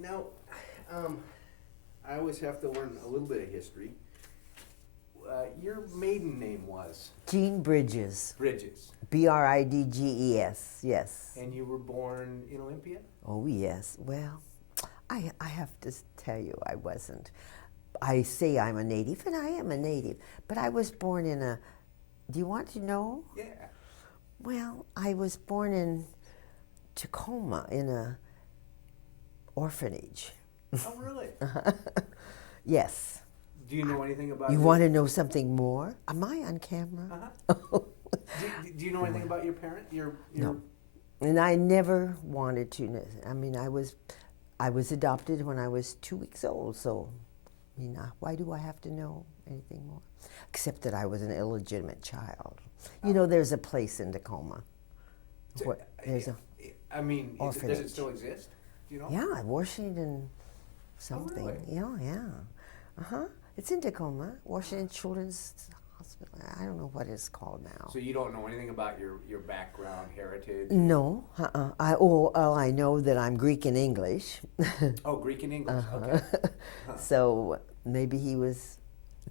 Now, I always have to learn a little bit of history. Your maiden name was? Jean Bridges. Bridges. Bridges, yes. And you were born in Olympia? Oh, yes. Well, I have to tell you, I wasn't. I say I'm a native, and I am a native, but I was born in a, do you want to know? Yeah. Well, I was born in Tacoma in a orphanage. Oh, really? Yes. Do you know anything about You want to know something more? Am I on camera? Uh-huh. do you know anything about your parent? No. And I never wanted to. I mean, I was adopted when I was 2 weeks old, so I mean, why do I have to know anything more? Except that I was an illegitimate child. You know, there's a place in Tacoma. There's a I mean, does it still exist? Do you know? Yeah, Washington something. Oh, really? Yeah. It's in Tacoma, Washington Children's Hospital. I don't know what it's called now. So you don't know anything about your background, heritage? No. I know that I'm Greek and English. Oh, Greek and English. Okay. So maybe he was,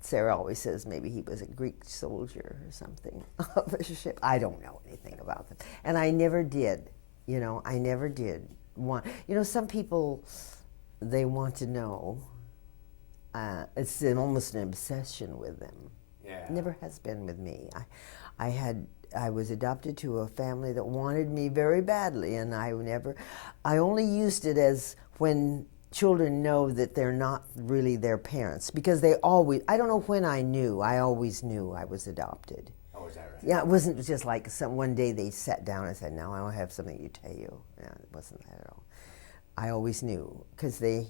Sarah always says maybe he was a Greek soldier or something of a ship. I don't know anything about them. And I never did. I never did want. Some people, they want to know. It's almost an obsession with them. Yeah. Never has been with me. I was adopted to a family that wanted me very badly, and I only used it as when children know that they're not really their parents, because they always, I don't know when I always knew I was adopted. Oh, is that right? Yeah, it wasn't just like one day they sat down and said, "Now I have something to tell you." Yeah, it wasn't that at all. I always knew, because it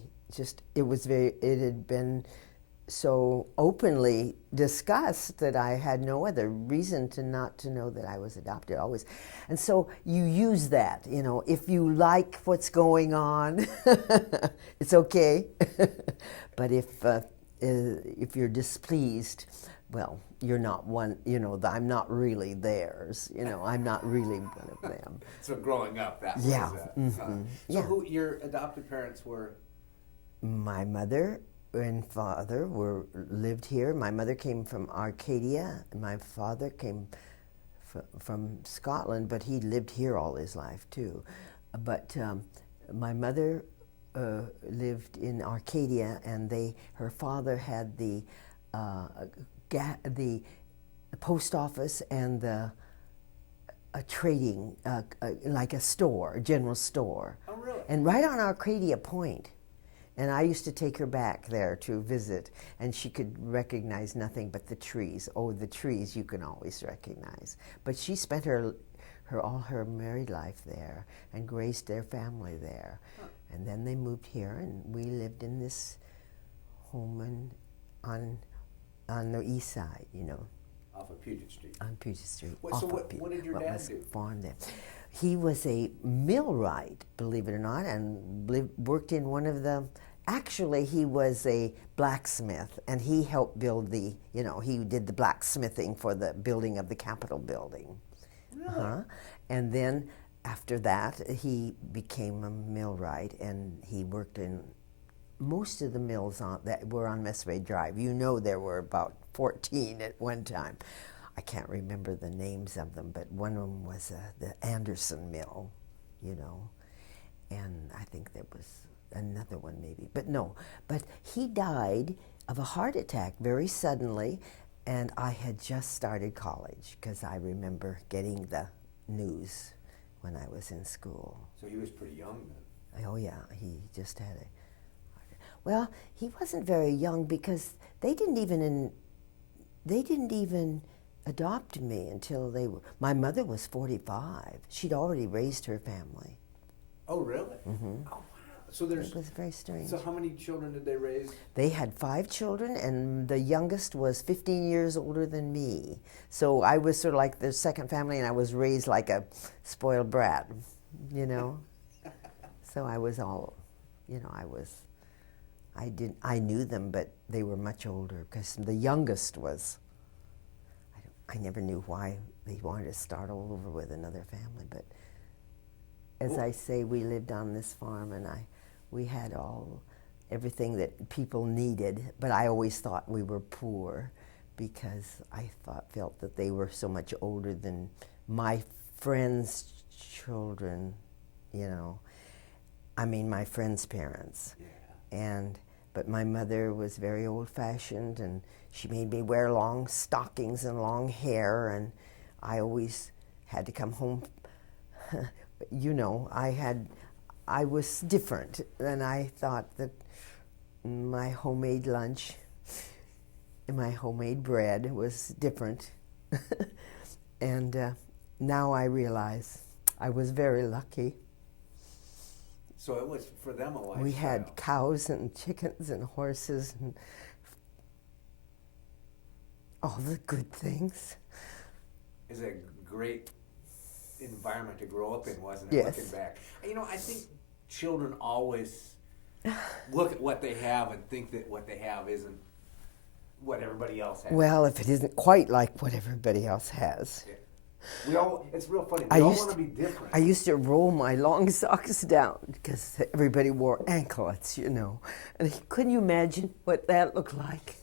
had been so openly discussed that I had no other reason not to know that I was adopted always. And so you use that, if you like what's going on, it's okay. But if you're displeased, well, you're not one, I'm not really theirs, I'm not really one of them. So growing up, that yeah. was So who your adopted parents were? My mother and father lived here. My mother came from Arcadia, and my father came from Scotland, but he lived here all his life too. But my mother lived in Arcadia, and her father had the post office and a trading, like a store, a general store. Oh, really? And right on Arcadia Point. And I used to take her back there to visit, and she could recognize nothing but the trees. Oh, the trees you can always recognize. But she spent all her married life there and raised their family there. Huh. And then they moved here, and we lived in this home on the east side, Off of Puget Street. On Puget Street. What did your dad do? Farm there. He was a millwright, believe it or not, and worked in one of the. Actually, he was a blacksmith, and he helped build he did the blacksmithing for the building of the Capitol building. Really? And then after that, he became a millwright, and he worked in most of the mills that were on Messway Drive. There were about 14 at one time. I can't remember the names of them, but one of them was the Anderson Mill, and I think there was another one maybe. But he died of a heart attack very suddenly, and I had just started college, because I remember getting the news when I was in school. So he was pretty young then? Oh yeah, he just had well, he wasn't very young, because they didn't even adopt me until my mother was 45. She'd already raised her family. Oh, really? Mm-hmm. Oh, wow. So it was very strange. So how many children did they raise? They had 5 children, and the youngest was 15 years older than me. So I was sort of like the second family, and I was raised like a spoiled brat, So I was all, I knew them, but they were much older, because the youngest was, I never knew why they wanted to start all over with another family, but as I say, we lived on this farm, and We had everything that people needed, but I always thought we were poor because I felt that they were so much older than my friends' children, you know. I mean, my friends' parents. Yeah. But my mother was very old-fashioned, and she made me wear long stockings and long hair, and I always had to come home. You know, I was different, and I thought that my homemade lunch and my homemade bread was different. And now I realize I was very lucky. So it was, for them, a lifestyle. We had cows and chickens and horses and all the good things. It's a great environment to grow up in, wasn't it? Yes. Looking back. You know, I think children always look at what they have and think that what they have isn't what everybody else has. Well, if it isn't quite like what everybody else has. Yeah. It's real funny. We all want to be different. I used to roll my long socks down because everybody wore anklets, you know. And couldn't you imagine what that looked like?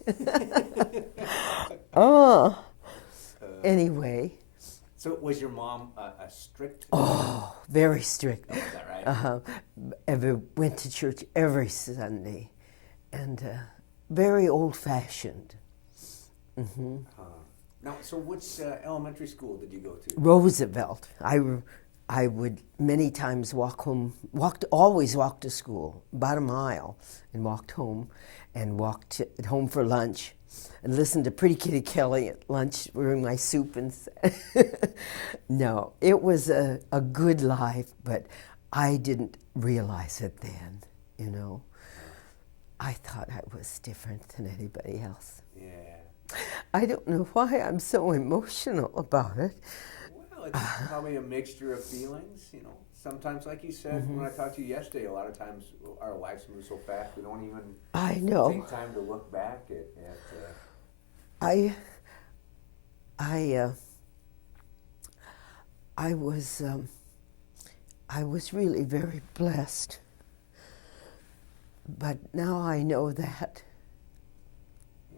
Anyway. So was your mom a strict? Oh, very strict. Oh, is that right? Went to church every Sunday, and very old-fashioned. Mm-hmm. Now, so which elementary school did you go to? Roosevelt. I would many times always walk to school, about a mile, and walked home, and walked home for lunch, and listened to Pretty Kitty Kelly at lunch during my soup. And no, it was a good life, but I didn't realize it then, you know. I thought I was different than anybody else. Yeah. I don't know why I'm so emotional about it. Well, it's probably a mixture of feelings, you know. Sometimes, like you said, when I talked to you yesterday, a lot of times our lives move so fast we don't even take time to look back at I was really very blessed, but now I know that.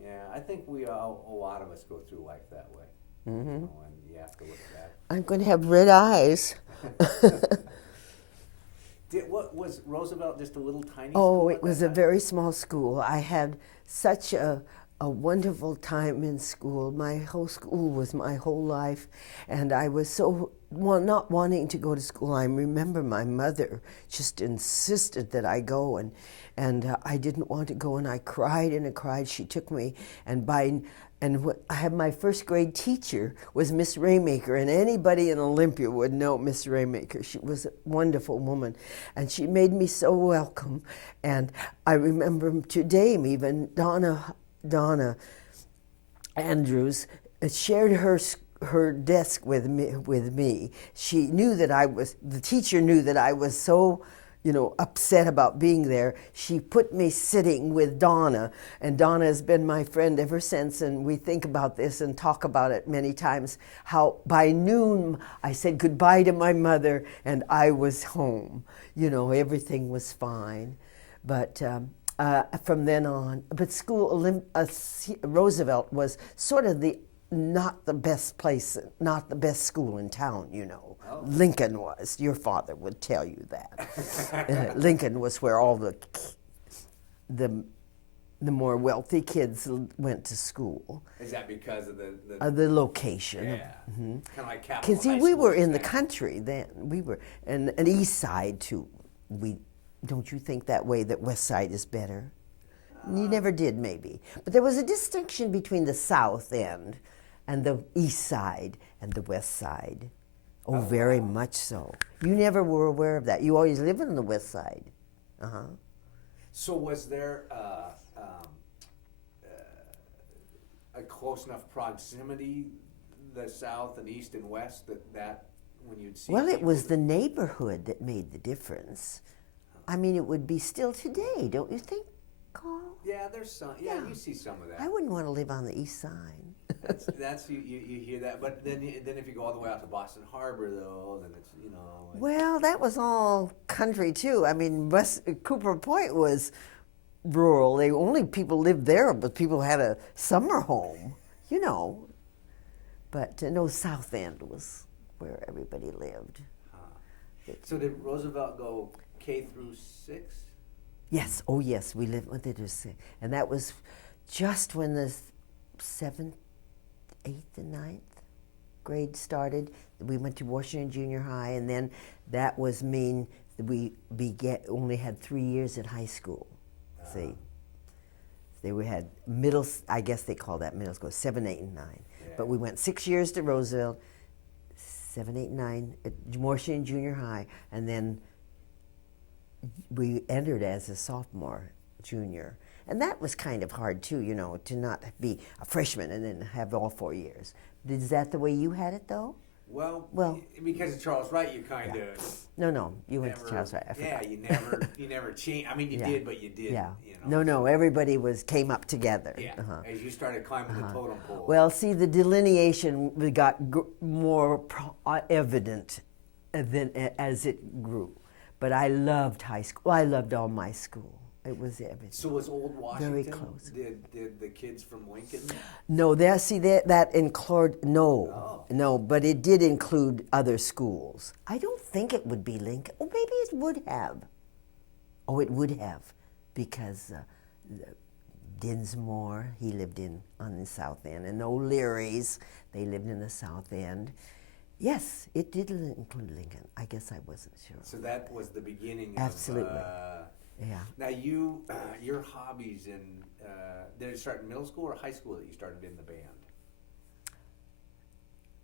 Yeah, I think a lot of us go through life that way. Mm-hmm. You know, and you have to look back. I'm going to have red eyes. What was Roosevelt, just a little tiny school? Oh, it was a very small school. I had such a wonderful time in school. My whole school was my whole life, and I was so not wanting to go to school. I remember my mother just insisted that I go, and I didn't want to go, and I cried and I cried. She took me, and I had my first grade teacher was Miss Raymaker, and anybody in Olympia would know Miss Raymaker. She was a wonderful woman, and she made me so welcome. And I remember today even Donna Andrews shared her desk with me. She knew that the teacher knew that I was so, you know, upset about being there. She put me sitting with Donna, and Donna has been my friend ever since, and we think about this and talk about it many times, how by noon I said goodbye to my mother and I was home. You know, everything was fine. But from then on, but Roosevelt was sort of not the best place, not the best school in town, you know. Oh. Lincoln was. Your father would tell you that. Lincoln was where all the more wealthy kids went to school. Is that because of the location? Yeah. Mm-hmm. Kind of like Capitol Because High we School were in the country then. We were, and East Side too. Don't you think that way that West Side is better? You never did, maybe. But there was a distinction between the South End and the East Side and the West Side. Oh, very much so. You never were aware of that. You always lived on the West Side. Uh-huh. So was there a close enough proximity, the South and East and West, that when you'd see Well, it was the neighborhood that made the difference. I mean, it would be still today, don't you think, Paul? Yeah, there's some. Yeah, you see some of that. I wouldn't want to live on the east side. that's you hear that, but then if you go all the way out to Boston Harbor, though, then it's Well, that was all country too. I mean, Cooper Point was rural. Only people lived there, but people had a summer home, But no, South End was where everybody lived. So did Roosevelt go K through 6? Yes. Oh, yes. We lived. What did you say? And that was just when the 7th, 8th, and 9th grade started. We went to Washington Junior High, and then that was mean that we only had 3 years at high school. See, they had middle. I guess they call that middle school, 7, 8, and 9. Yeah. But we went 6 years to Roosevelt, 7, 8, 9 at Washington Junior High, and then we entered as a sophomore, junior. And that was kind of hard too, to not be a freshman and then have all 4 years. Is that the way you had it though? Well, because of Charles Wright, you kind of. No, you went to Charles Wright. I forgot. You never changed. I mean, you did, but you did. Yeah. No, everybody came up together. Yeah. As you started climbing the totem pole. Well, see, the delineation got more evident as it grew. But I loved high school. I loved all my school. It was everything. So was Old Washington? Very close. Did the kids from Lincoln? No, that included no, but it did include other schools. I don't think it would be Lincoln. Oh, maybe it would have. Oh, it would have, because Dinsmore, he lived on the South End, and O'Leary's, they lived in the South End. Yes, it did include Lincoln. I guess I wasn't sure. So that was the beginning. Absolutely. Yeah. Now your hobbies did it start in middle school or high school that you started in the band?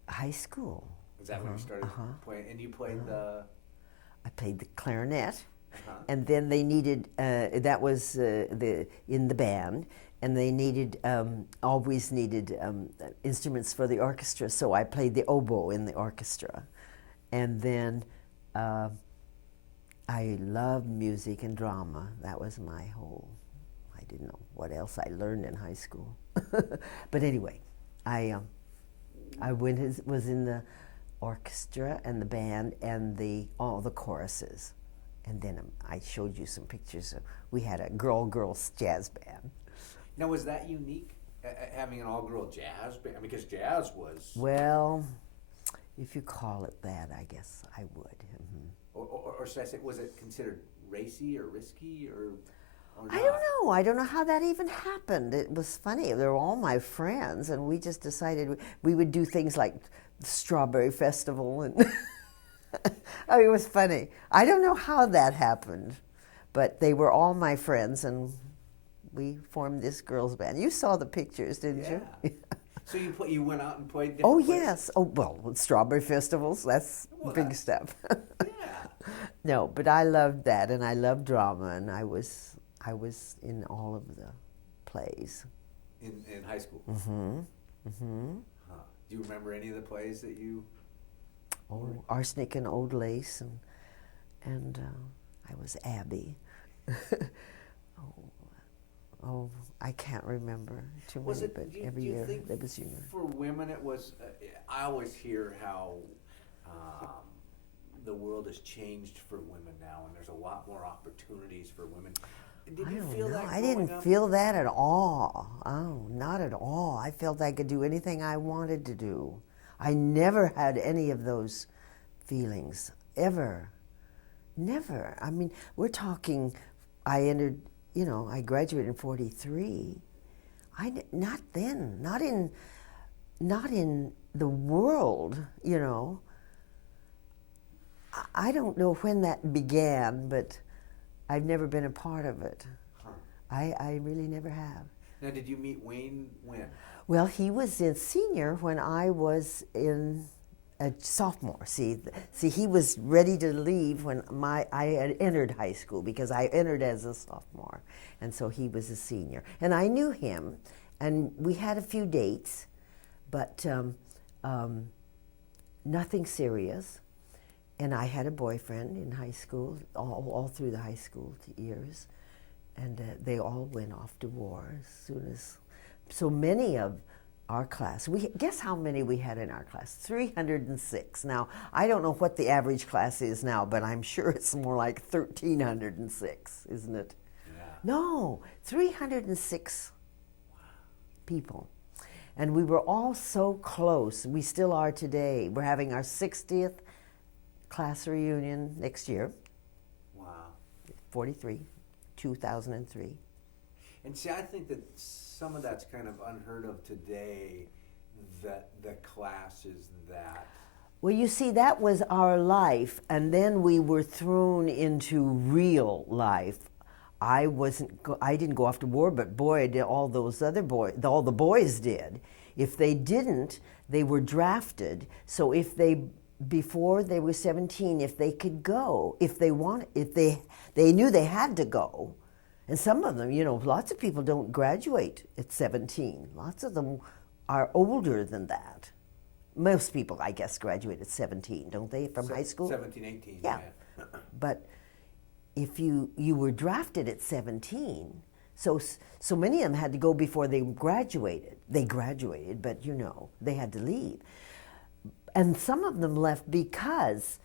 High school. Is that when you started playing? And you played the? I played the clarinet, and then they needed that was in the band, and they always needed instruments for the orchestra. So I played the oboe in the orchestra, and then. I loved music and drama. That was my whole. I didn't know what else I learned in high school, but anyway, I was in the orchestra and the band and all the choruses, and then I showed you some pictures. We had a girls jazz band. Now, was that unique, having an all-girl jazz band? Because jazz was. Well, if you call it that, I guess I would. Mm-hmm. Or should I say, was it considered racy or risky or not? I don't know. I don't know how that even happened. It was funny. They were all my friends, and we just decided we would do things like the Strawberry Festival, and it was funny. I don't know how that happened, but they were all my friends, and we formed this girls' band. You saw the pictures, didn't you? So you went out and played different places? Yes. Oh, well, Strawberry Festivals, that's big stuff. No, but I loved that, and I loved drama, and I was in all of the plays. In high school? Mm-hmm. Mm-hmm. Do you remember any of the plays that you... Oh, Arsenic and Old Lace, and I was Abby. Oh, I can't remember too many, but every year that was junior. For women, it was. I always hear how the world has changed for women now, and there's a lot more opportunities for women. Did you feel that? I didn't feel that at all. Oh, not at all. I felt I could do anything I wanted to do. I never had any of those feelings ever. Never. I mean, we're talking. I entered. I graduated in '43. Not then. Not in the world. I don't know when that began, but I've never been a part of it. I really never have. Now, did you meet Wayne when? Well, he was a senior when I was in a sophomore. See, he was ready to leave when I had entered high school, because I entered as a sophomore, and so he was a senior. And I knew him, and we had a few dates, but nothing serious. And I had a boyfriend in high school, all through the high school years, And they all went off to war as soon as. So many of our class, guess how many we had in our class? 306. Now, I don't know what the average class is now, but I'm sure it's more like 1,306, isn't it? Yeah. No, 306 people. And we were all so close. We still are today. We're having our 60th class reunion next year. Wow. 43, 2003. And see, I think that some of that's kind of unheard of today, that the class is that. Well, you see, that was our life, and then we were thrown into real life. I didn't go off to war, but boy, did all those other boys, all the boys did. If they didn't, they were drafted. So before they were 17, if they could go, if they knew they had to go. And some of them, lots of people don't graduate at 17. Lots of them are older than that. Most people, I guess, graduate at 17, don't they, from high school? 17, 18, yeah. But if you were drafted at 17, so many of them had to go before they graduated. They graduated, but they had to leave. And some of them left because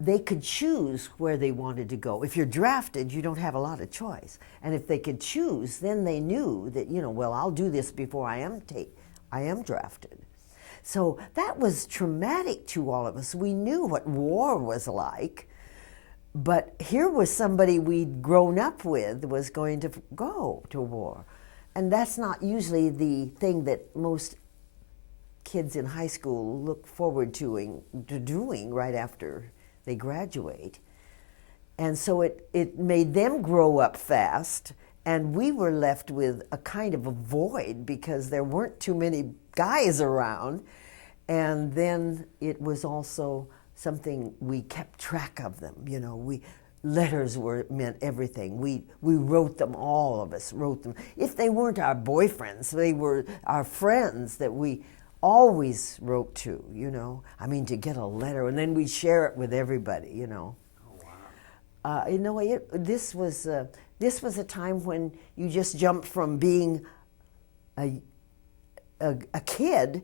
they could choose where they wanted to go. If you're drafted, you don't have a lot of choice. And if they could choose, then they knew that, well, I'll do this before I am drafted. So that was traumatic to all of us. We knew what war was like, but here was somebody we'd grown up with was going to go to war. And that's not usually the thing that most kids in high school look forward to doing right after they graduate. And so it made them grow up fast, and we were left with a kind of a void because there weren't too many guys around. And then it was also something we kept track of them. Letters meant everything. We wrote them, all of us wrote them. If they weren't our boyfriends, they were our friends that we always wrote to, to get a letter, and then we'd share it with everybody, Oh, wow. This was a time when you just jumped from being a kid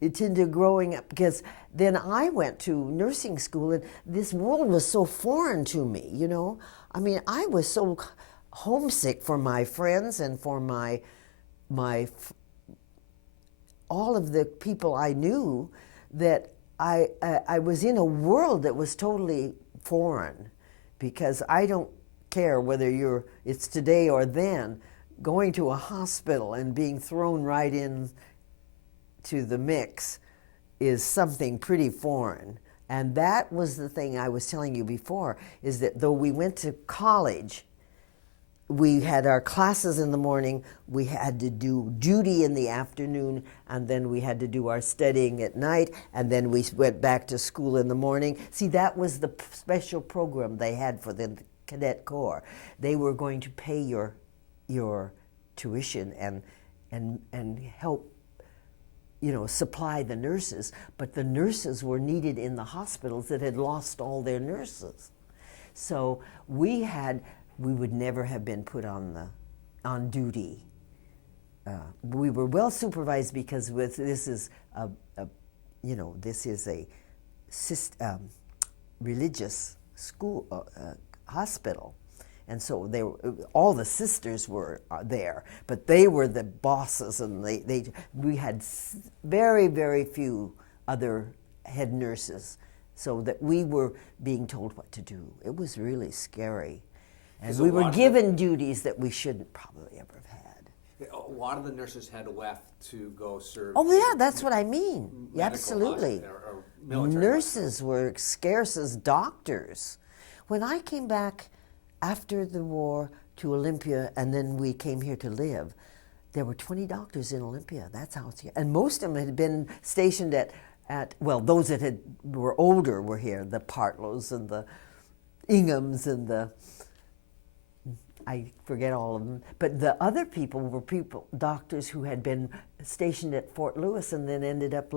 into growing up, because then I went to nursing school, and this world was so foreign to me, I was so homesick for my friends and for my all of the people I knew, that I was in a world that was totally foreign, because I don't care whether it's today or then, going to a hospital and being thrown right in to the mix is something pretty foreign. And that was the thing I was telling you before, is that though we went to college, we had our classes in the morning, we had to do duty in the afternoon, and then we had to do our studying at night, and then we went back to school in the morning. See, that was the special program they had for the Cadet Corps. They were going to pay your tuition and help supply the nurses, but the nurses were needed in the hospitals that had lost all their nurses. So we would never have been put on duty. We were well supervised because this is a religious school hospital, and so all the sisters were there, but they were the bosses, and we had very, very few other head nurses, so that we were being told what to do. It was really scary. And we were given duties that we shouldn't probably ever have had. A lot of the nurses had left to go serve. Oh, yeah, that's what I mean. Absolutely. Or military. Nurses were scarce as doctors. When I came back after the war to Olympia, and then we came here to live, there were 20 doctors in Olympia. That's how it's here. And most of them had been stationed at those that were older were here, the Partlows and the Inghams and I forget all of them, but the other people were doctors who had been stationed at Fort Lewis and then ended up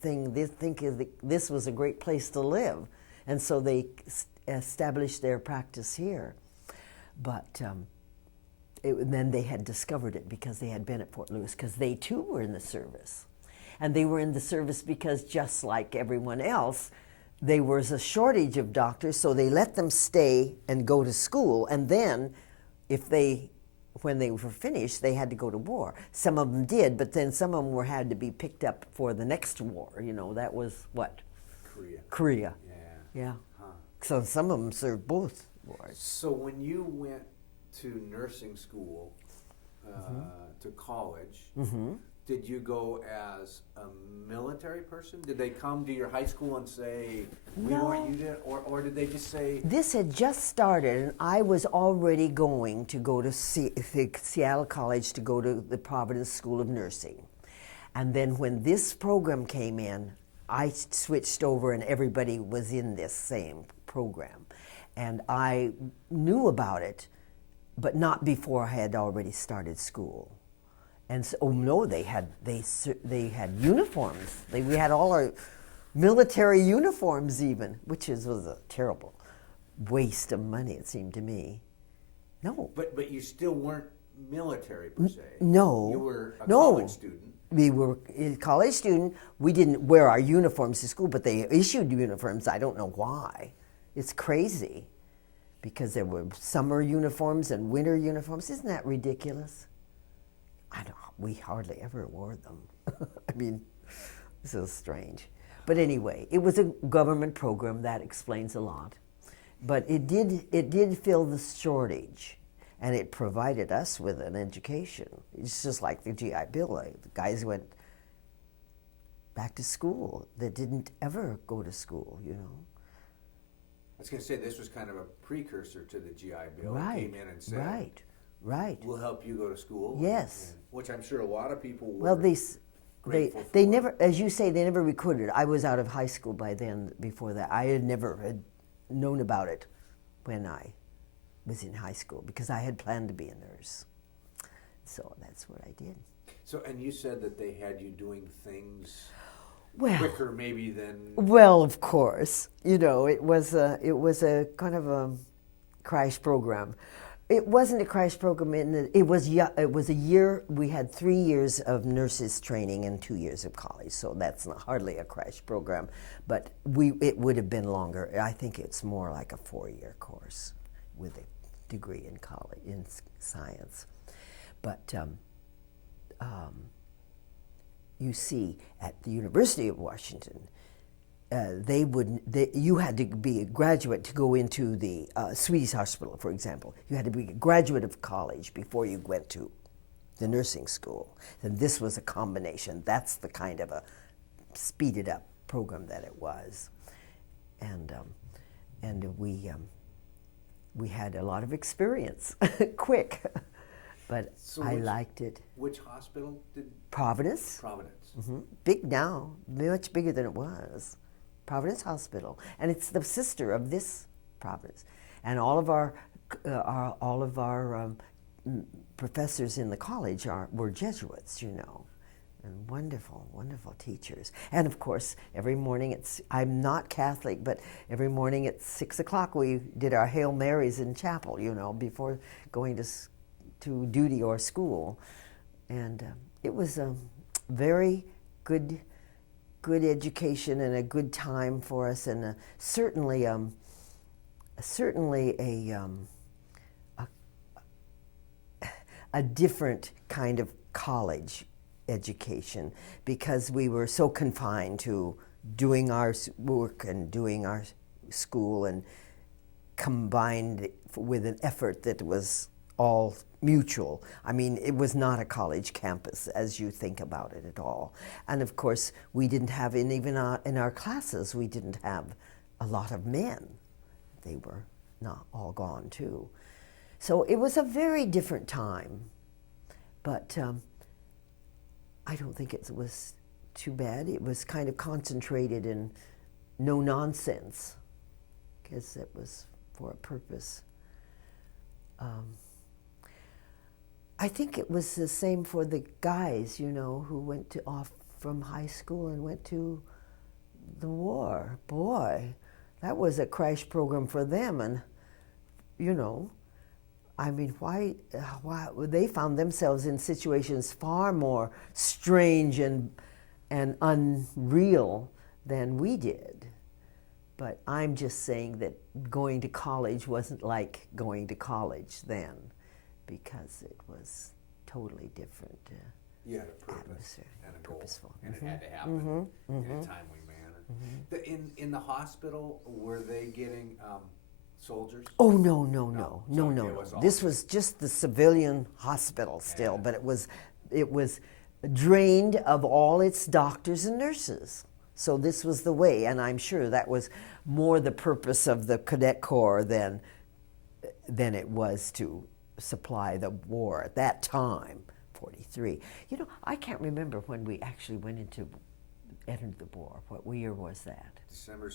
thinking this was a great place to live, and so they established their practice here. But then they had discovered it because they had been at Fort Lewis, because they too were in the service. And they were in the service because, just like everyone else, there was a shortage of doctors, so they let them stay and go to school. And then, when they were finished, they had to go to war. Some of them did, but then some of them had to be picked up for the next war. That was what? Korea. Yeah. Huh. So some of them served both wars. So when you went to nursing school, to college, did you go as a military person? Did they come to your high school and say, we want you to, or did they just say? This had just started, and I was already going to go to Seattle College to go to the Providence School of Nursing. And then when this program came in, I switched over and everybody was in this same program. And I knew about it, but not before I had already started school. And so, they had uniforms. We had all our military uniforms even, which was a terrible waste of money, it seemed to me. No. But you still weren't military per se. No. You were a college student. We were a college student. We didn't wear our uniforms to school, but they issued uniforms. I don't know why. It's crazy, because there were summer uniforms and winter uniforms. Isn't that ridiculous? We hardly ever wore them. I mean, this is strange. But anyway, it was a government program. That explains a lot. But it did fill the shortage, and it provided us with an education. It's just like the GI Bill. The guys went back to school that didn't ever go to school, I was going to say, this was kind of a precursor to the GI Bill. Right. It came in and said, right. We'll help you go to school. Yes. Which I'm sure a lot of people were. Well, grateful they for. never, as you say, they never recruited. I was out of high school by then. Before that, I had never known about it when I was in high school, because I had planned to be a nurse. So that's what I did. So, and you said that they had you doing things quicker maybe than. Well, of course, it was a kind of a crash program. It wasn't a crash program. It was a year. We had 3 years of nurses training and 2 years of college. So that's hardly a crash program, but it would have been longer. I think it's more like a 4-year course with a degree in college in science. But you see, at the University of Washington, you had to be a graduate to go into the Swedish hospital, for example. You had to be a graduate of college before you went to the nursing school. And this was a combination. That's the kind of a speeded up program that it was. And we had a lot of experience, quick, but So I liked it. Which hospital did? Providence. Providence. Mm-hmm. Big now, much bigger than it was. Providence Hospital, and it's the sister of this Providence. And all of our professors in the college were Jesuits, and wonderful, wonderful teachers. And of course, every morning I'm not Catholic, but every morning at 6 o'clock we did our Hail Marys in chapel, before going to duty or school, and it was a very good education and a good time for us, and certainly a different kind of college education, because we were so confined to doing our work and doing our school, and combined with an effort that was all mutual. I mean, it was not a college campus as you think about it at all. And of course, we didn't have, even in our classes, we didn't have a lot of men. They were not all gone too. So it was a very different time. But I don't think it was too bad. It was kind of concentrated in no nonsense, because it was for a purpose. I think it was the same for the guys, who went off from high school and went to the war. Boy, that was a crash program for them. And, I mean, why they found themselves in situations far more strange and unreal than we did. But I'm just saying that going to college wasn't like going to college then, because it was totally different. You had a purpose atmosphere, and a goal, purposeful. and it had to happen in a timely manner. In the hospital, were they getting soldiers? Oh no. This was just the civilian hospital still, but it was drained of all its doctors and nurses. So this was the way, and I'm sure that was more the purpose of the Cadet Corps than it was to supply the war at that time, 43. You know, I can't remember when we actually entered the war. What year was that? December,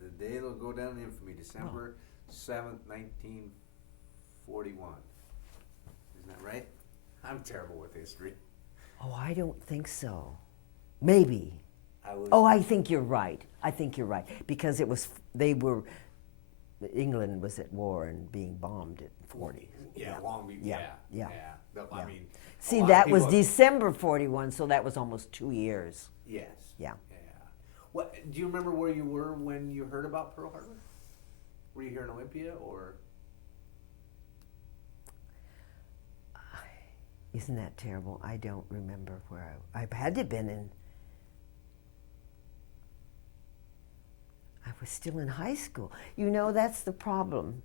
the day it'll go down in infamy, December 7th, 1941. Isn't that right? I'm terrible with history. Oh, I don't think so. Maybe. I think you're right. Because England was at war and being bombed at 40. Yeah. I mean, see, that was December 41, so that was almost 2 years. Yes. Yeah. What do you remember where you were when you heard about Pearl Harbor? Were you here in Olympia or? Isn't that terrible? I don't remember where I had to have been in. I was still in high school. You know, that's the problem.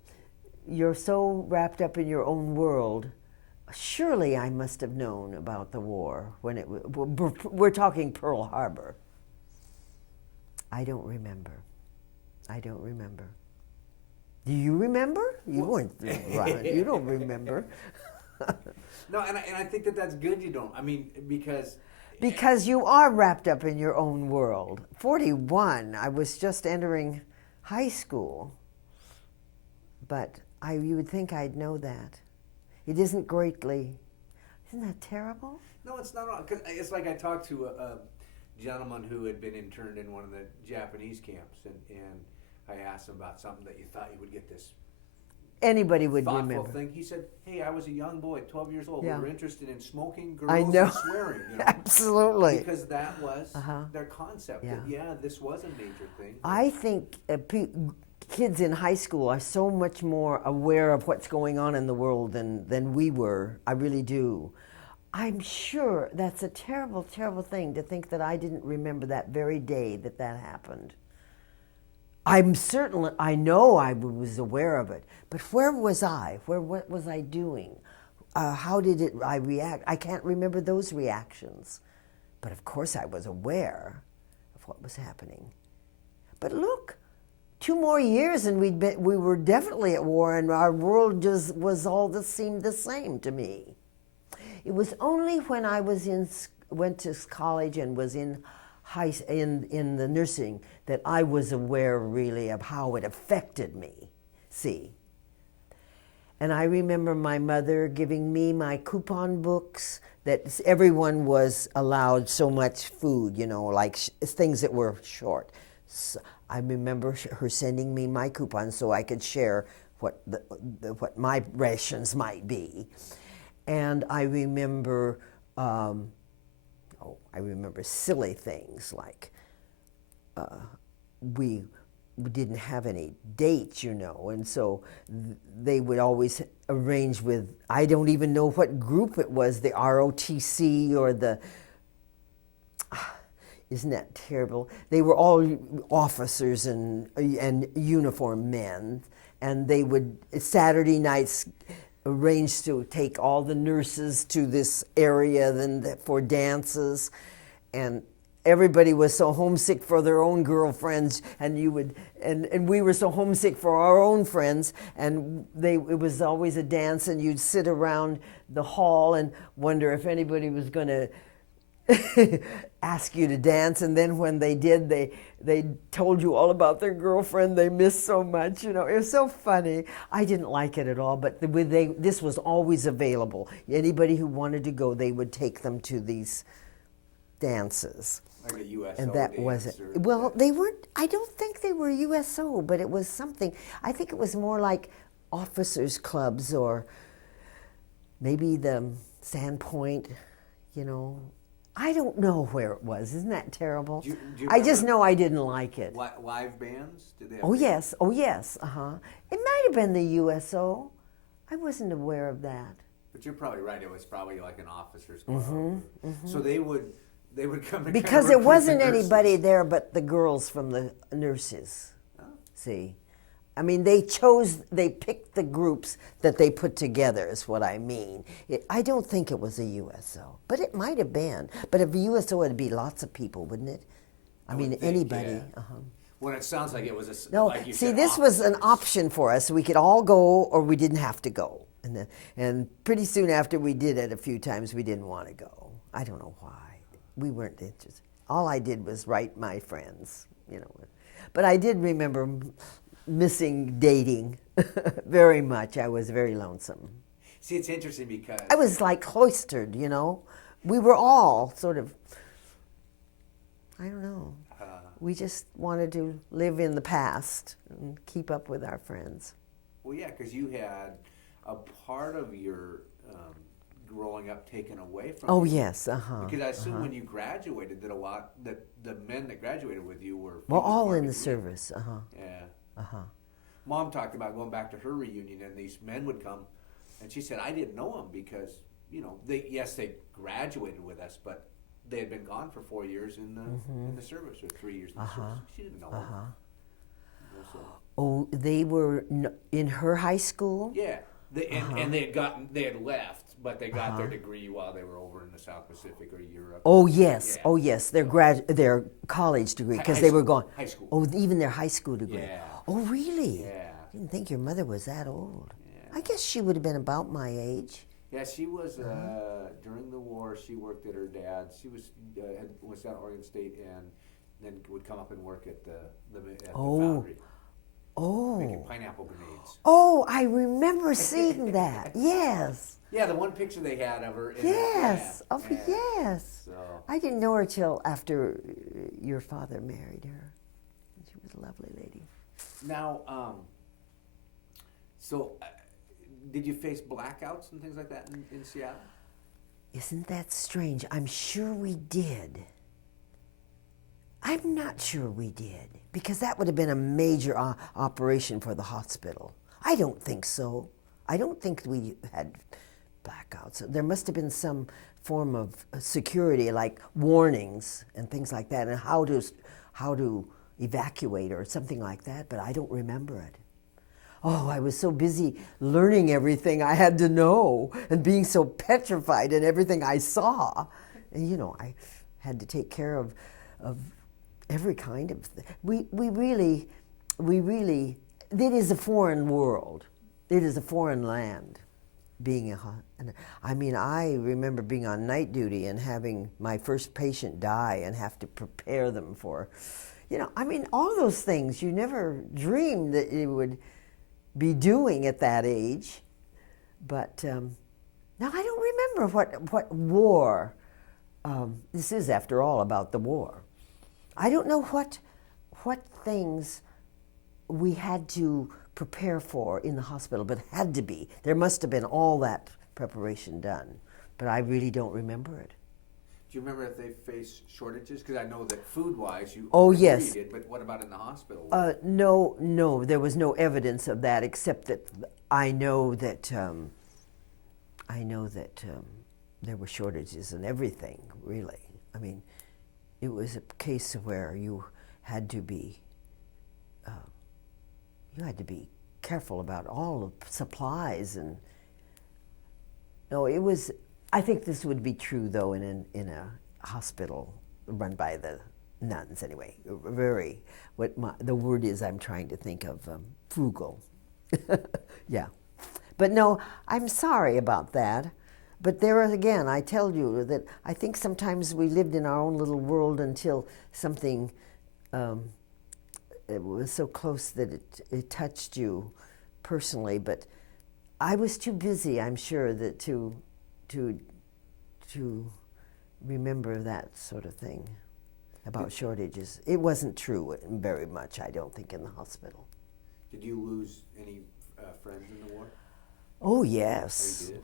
You're so wrapped up in your own world. Surely I must have known about the war when we're talking Pearl Harbor. I don't remember. Do you remember? You weren't around. You don't remember. No, and I think that's good you don't. I mean, because you are wrapped up in your own world. 41, I was just entering high school. But you would think I'd know that. It isn't that terrible? No, it's not. Because it's like I talked to a gentleman who had been interned in one of the Japanese camps, and I asked him about something that you thought you would get this anybody would thoughtful remember. Thing. He said, "Hey, I was a young boy, 12 years old. Yeah. We were interested in smoking, girls, I know. and swearing." You know? Absolutely. Because that was their concept. Yeah. That, this was a major thing. I think kids in high school are so much more aware of what's going on in the world than we were. I really do. I'm sure that's a terrible, terrible thing to think that I didn't remember that very day that happened. I know I was aware of it, but where was I? What was I doing? How did I react? I can't remember those reactions. But of course I was aware of what was happening. But look, 2 more years and we were definitely at war, and our world just seemed the same to me. It was only when I went to college and was in the nursing that I was aware really of how it affected me. See. And I remember my mother giving me my coupon books that everyone was allowed so much food, like things that were short. So I remember her sending me my coupons so I could share what my rations might be. And I remember, silly things like we didn't have any dates, and so they would always arrange with, I don't even know what group it was, the ROTC or the, isn't that terrible? They were all officers and uniformed men, and they would, Saturday nights, arrange to take all the nurses to this area for dances, and everybody was so homesick for their own girlfriends, and we were so homesick for our own friends, and it was always a dance, and you'd sit around the hall and wonder if anybody was going to ask you to dance, and then when they did, they told you all about their girlfriend they missed so much. It was so funny. I didn't like it at all, but this was always available. Anybody who wanted to go, they would take them to these dances. Like a USO and that dance was it. Well, they weren't. I don't think they were USO, but it was something. I think it was more like officers' clubs or maybe the Sandpoint, I don't know where it was. Isn't that terrible? Do you I just remember know I didn't like it. live bands? Did they have Oh bands? yes, It might have been the USO. I wasn't aware of that. But you're probably right. It was probably like an officers' club. So they would come and Because kind there of recruit wasn't the nurses. anybody there but the girls from the nurses. Oh. See, I mean, they picked the groups that they put together, is what I mean. I don't think it was a USO, but it might have been. But if a USO, it'd be lots of people, wouldn't it? I mean, would think, anybody. yeah. When it sounds like it was No, like you see, said, this was an officers. option for us. We could all go, or we didn't have to go. And pretty soon after we did it a few times, we didn't want to go. I don't know why. We weren't interested. All I did was write my friends, But I did remember missing dating very much. I was very lonesome. See, it's interesting because I was like cloistered, We were all sort of, I don't know. We just wanted to live in the past and keep up with our friends. well, yeah, because you had a part of your growing up taken away from Oh you. yes, Because I assume when you graduated that the men that graduated with you were Well, few and all far in the between. service. Yeah. Mom talked about going back to her reunion, and these men would come, and she said, I didn't know them because, they graduated with us, but they had been gone for 4 years in the service, or 3 years in the service. She didn't know them. Oh, they were in her high school? Yeah, and they had left, but they got their degree while they were over in the South Pacific or Europe. Oh yes, Yeah. oh yes, their college degree, because High they were school. gone. High school. Oh, even their high school degree. Yeah. Oh really? Yeah. Didn't think your mother was that old. Yeah. I guess she would have been about my age. Yeah, she was during the war. She worked at her dad's. She was down at Oregon State, and then would come up and work at the foundry, Oh. making pineapple grenades. Oh, I remember seeing that. Yes. Yeah, the one picture they had of her. Yes. Yeah, Oh, yeah. yes. So I didn't know her till after your father married her. She was a lovely lady. now, did you face blackouts and things like that in Seattle? Isn't that strange? I'm sure we did. I'm not sure we did, because that would have been a major operation for the hospital. I don't think so. I don't think we had blackouts. There must have been some form of security, like warnings and things like that, and how to evacuate or something like that, but I don't remember it. Oh, I was so busy learning everything I had to know and being so petrified in everything I saw. And, I had to take care of every kind of thing. We really, it is a foreign world. It is a foreign land. I remember being on night duty and having my first patient die and have to prepare them for, all those things you never dreamed that you would be doing at that age. But now I don't remember what war, this is after all about the war. I don't know what things we had to prepare for in the hospital, but had to be. There must have been all that preparation done, but I really don't remember it. Do you remember if they faced shortages? Because I know that food-wise, Yes. you did, but what about in the hospital? No, there was no evidence of that, except that I know that there were shortages in everything, really. I mean, it was a case where you had to be careful about all of supplies, and it was. I think this would be true, though, in a hospital run by the nuns, anyway. Very, the word is I'm trying to think of, frugal. Yeah. But no, I'm sorry about that. But there again, I tell you that I think sometimes we lived in our own little world until something, it was so close that it touched you personally. But I was too busy, I'm sure, that to remember that sort of thing about shortages. It wasn't true very much, I don't think, in the hospital. Did you lose any friends in the war? Oh, yes. Oh, you did?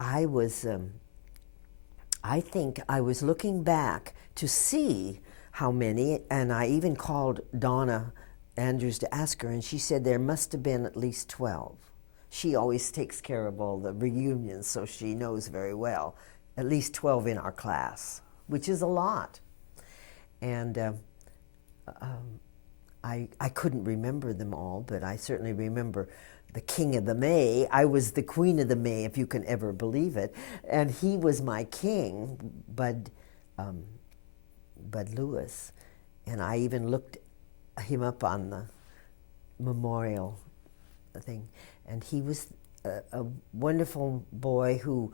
I was, I think I was looking back to see how many, and I even called Donna Andrews to ask her, and she said there must have been at least 12. She always takes care of all the reunions, so she knows very well. At least 12 in our class, which is a lot. And I couldn't remember them all, but I certainly remember the King of the May. I was the Queen of the May, if you can ever believe it. And he was my king, Bud Lewis. And I even looked him up on the memorial thing. And he was a wonderful boy who,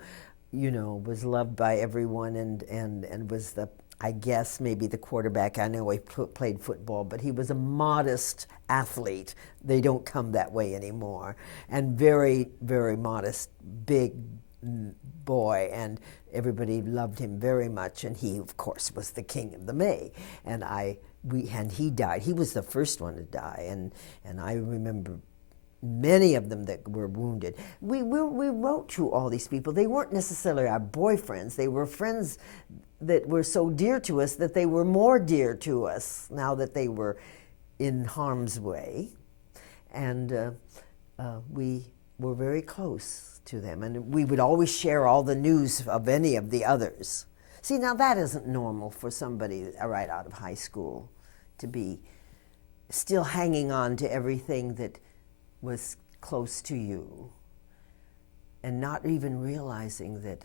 you know, was loved by everyone and was the, I guess, maybe the quarterback. I know he played football, but he was a modest athlete. They don't come that way anymore. And very, very modest, big boy, and everybody loved him very much. And he, of course, was the King of the May. And he died. He was the first one to die. And I remember many of them that were wounded. We wrote to all these people. They weren't necessarily our boyfriends. They were friends that were so dear to us that they were more dear to us now that they were in harm's way. And we were very close to them. And we would always share all the news of any of the others. See, now that isn't normal for somebody right out of high school to be still hanging on to everything that was close to you and not even realizing that,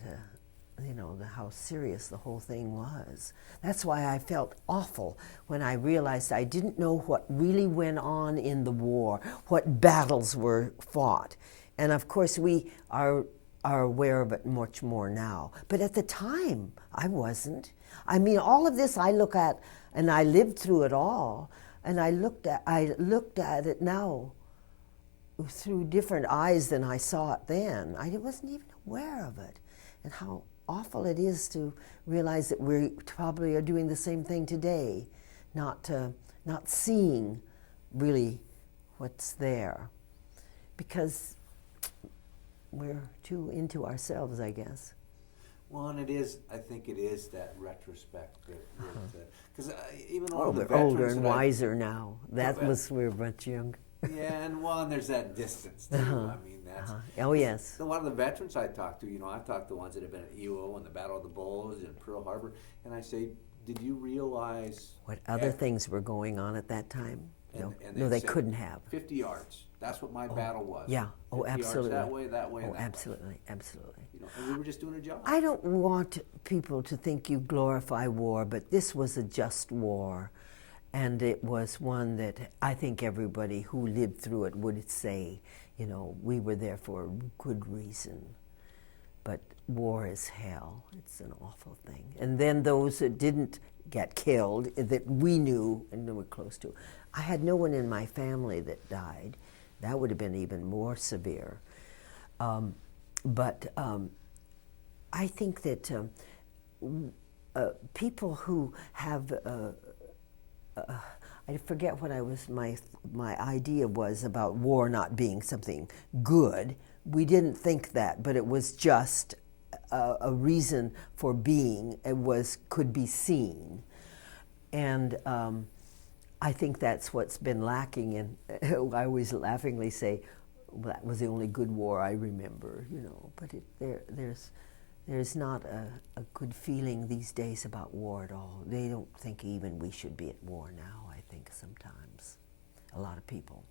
you know, how serious the whole thing was. That's why I felt awful when I realized I didn't know what really went on in the war, what battles were fought. And of course we are aware of it much more now. But at the time, I wasn't. I mean, all of this I look at, and I lived through it all, and I looked at it now through different eyes than I saw it then. I wasn't even aware of it, and how awful it is to realize that we probably are doing the same thing today, not seeing really what's there, because we're too into ourselves, I guess. Well, and I think it is that retrospect because even Oh, the we're older veterans and that wiser now. We're much younger. Yeah, and there's that distance too. I mean, that's Oh yes. a lot of the veterans I talk to. You know, I've talked to the ones that have been at Iwo and the Battle of the Bulge and Pearl Harbor, and I say, did you realize What other things were going on at that time? And No, they say, couldn't have. 50 yards. That's what my battle was. Yeah. Oh, 50 absolutely. Yards that way. Oh, and that absolutely, way. absolutely. You know, and we were just doing a job. I don't want people to think you glorify war, but this was a just war. And it was one that I think everybody who lived through it would say, you know, we were there for a good reason. But war is hell. It's an awful thing. And then those that didn't get killed, that we knew and were close to. I had no one in my family that died. That would have been even more severe. But I think that people who have I forget what my idea was about war not being something good. We didn't think that, but it was just a reason for being. It could be seen, and I think that's what's been lacking. And I always laughingly say, well, that was the only good war I remember, you know. But there's not a good feeling these days about war at all. They don't think even we should be at war now, I think, sometimes. A lot of people.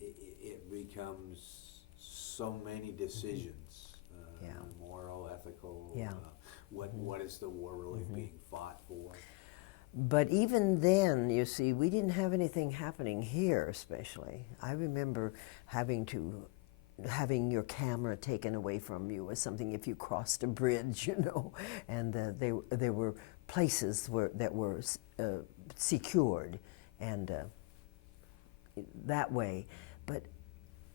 It becomes so many decisions, moral, ethical, what is the war really being fought for? But even then, you see, we didn't have anything happening here, especially. I remember having your camera taken away from you or something if you crossed a bridge, you know, and there were places that were secured and that way, but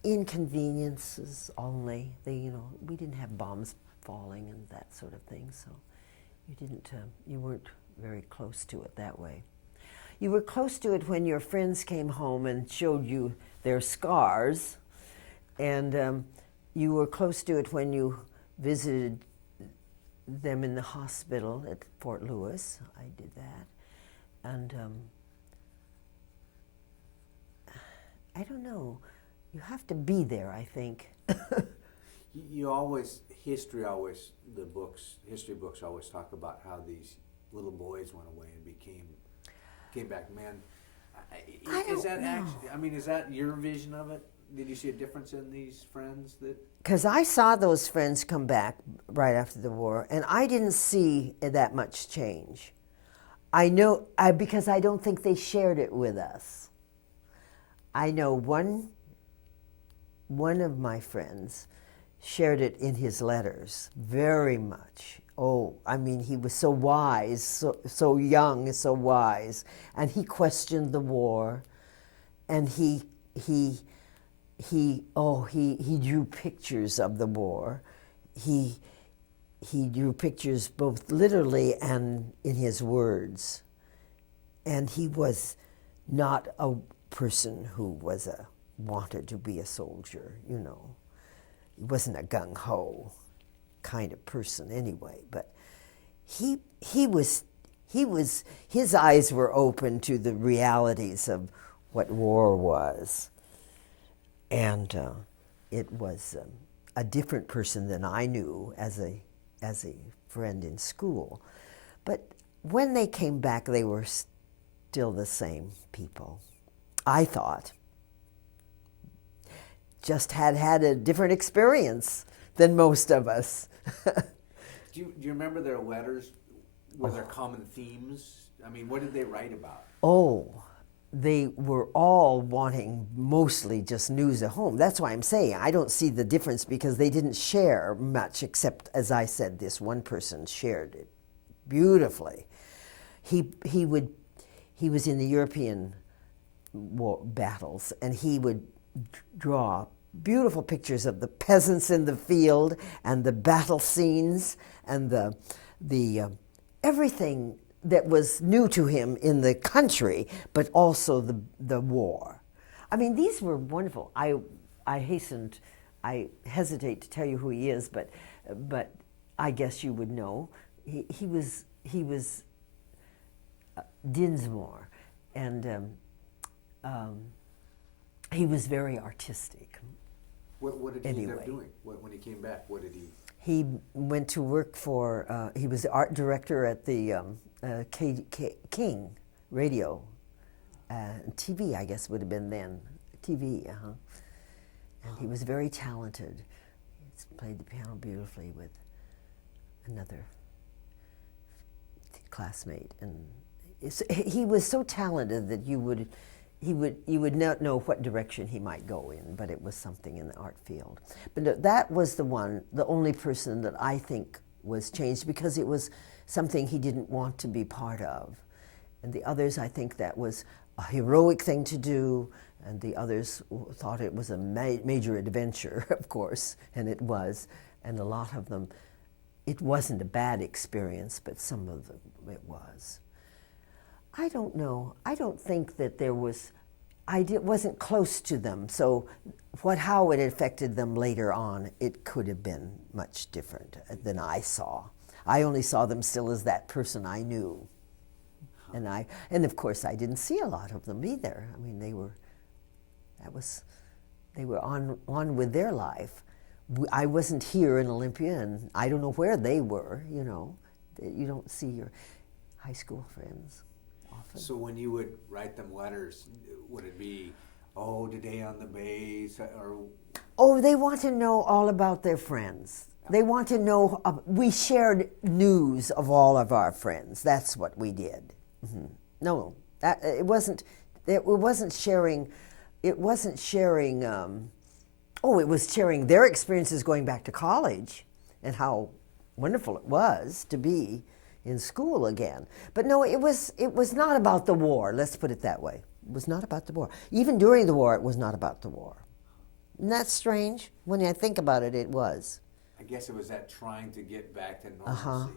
inconveniences only. We didn't have bombs falling and that sort of thing, so you weren't very close to it that way. You were close to it when your friends came home and showed you their scars, and you were close to it when you visited them in the hospital at Fort Lewis. I did that. And I don't know. You have to be there, I think. You always, history books always talk about how these little boys went away and came back men. Is that your vision of it? Did you see a difference in these friends that? Because I saw those friends come back right after the war, and I didn't see that much change. I know, because I don't think they shared it with us. I know one of my friends shared it in his letters very much. Oh, I mean, he was so wise, so young, so wise, and he questioned the war, and he drew pictures of the war. He drew pictures both literally and in his words, and he was not a person who wanted to be a soldier, you know. He wasn't a gung-ho kind of person anyway, but his eyes were open to the realities of what war was. And it was a different person than I knew as a friend in school. But when they came back, they were still the same people, I thought. Just had a different experience than most of us. Do you remember their letters? Were there common themes? I mean, what did they write about? Oh, they were all wanting mostly just news at home. That's why I'm saying I don't see the difference, because they didn't share much, except, as I said, this one person shared it beautifully. He was in the European war battles, and he would draw beautiful pictures of the peasants in the field and the battle scenes and the everything that was new to him in the country, but also the war. I mean, these were wonderful. I hesitate to tell you who he is, but I guess you would know. He was Dinsmore, and he was very artistic. What did he end up doing when he came back? What did he? He went to work for. He was the art director at the King Radio, TV. I guess would have been then TV. And he was very talented. He played the piano beautifully with another classmate, and he was so talented that you would not know what direction he might go in, but it was something in the art field. But that was the only person that I think was changed, because it was something he didn't want to be part of. And the others, I think that was a heroic thing to do, and the others thought it was a major adventure, of course, and it was. And a lot of them, it wasn't a bad experience, but some of them it was. I don't know. I don't think that there was, wasn't close to them, so how it affected them later on, it could have been much different than I saw. I only saw them still as that person I knew. And of course I didn't see a lot of them either. I mean, they were on with their life. I wasn't here in Olympia, and I don't know where they were, you know. You don't see your high school friends often. So when you would write them letters, would it be, oh, today on the base, or? Oh, they want to know all about their friends. They want to know, we shared news of all of our friends. That's what we did. Mm-hmm. No, it wasn't sharing, it was sharing their experiences going back to college and how wonderful it was to be in school again. But no, it was not about the war, let's put it that way. It was not about the war. Even during the war, it was not about the war. Isn't that strange? When I think about it, it was. I guess it was that trying to get back to normalcy.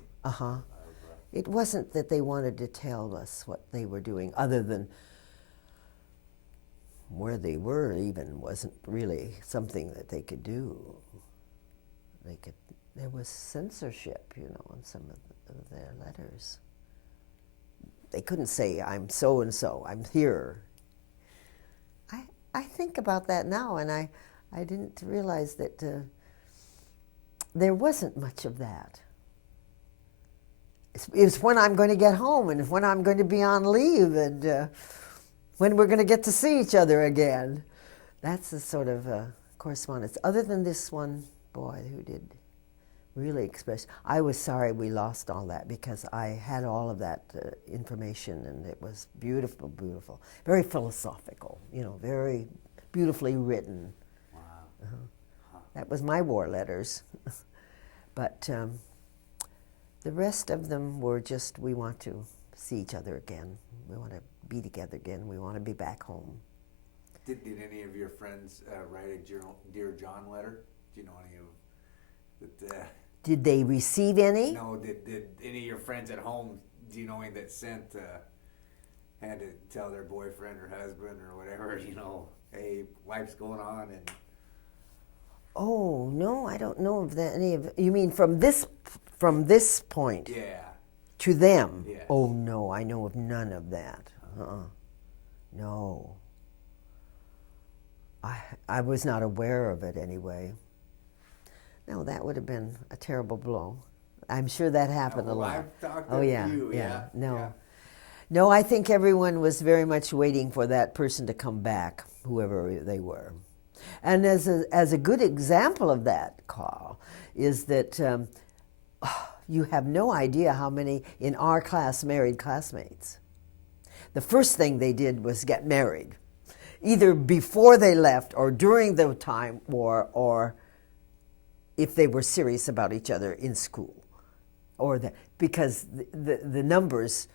It wasn't that they wanted to tell us what they were doing, other than where they were even wasn't really something that they could do. There was censorship, on some of their letters. They couldn't say, I'm so and so, I'm here. I think about that now, and I didn't realize that there wasn't much of that. It's when I'm going to get home, and when I'm going to be on leave, and when we're going to get to see each other again. That's the sort of correspondence. Other than this one boy who did really express. I was sorry we lost all that, because I had all of that information, and it was beautiful, beautiful. Very philosophical, very beautifully written. Wow. That was my war letters. But the rest of them were just, we want to see each other again. We want to be together again. We want to be back home. Did any of your friends write a Dear John letter? Do you know any of that? Did they receive any? No, did any of your friends at home, do you know any that sent, had to tell their boyfriend or husband or whatever, hey, life's going on, and... Oh, no, I don't know of that, any of... You mean from this point? Yeah. To them? Yes. Oh, no, I know of none of that. No. I was not aware of it anyway. No, that would have been a terrible blow. I'm sure that happened a lot. I've talked to you, yeah. No. Yeah. No, I think everyone was very much waiting for that person to come back, whoever they were. And as a good example of that, Carl, is that you have no idea how many in our class married classmates. The first thing they did was get married, either before they left or during the time war, or if they were serious about each other in school, because the numbers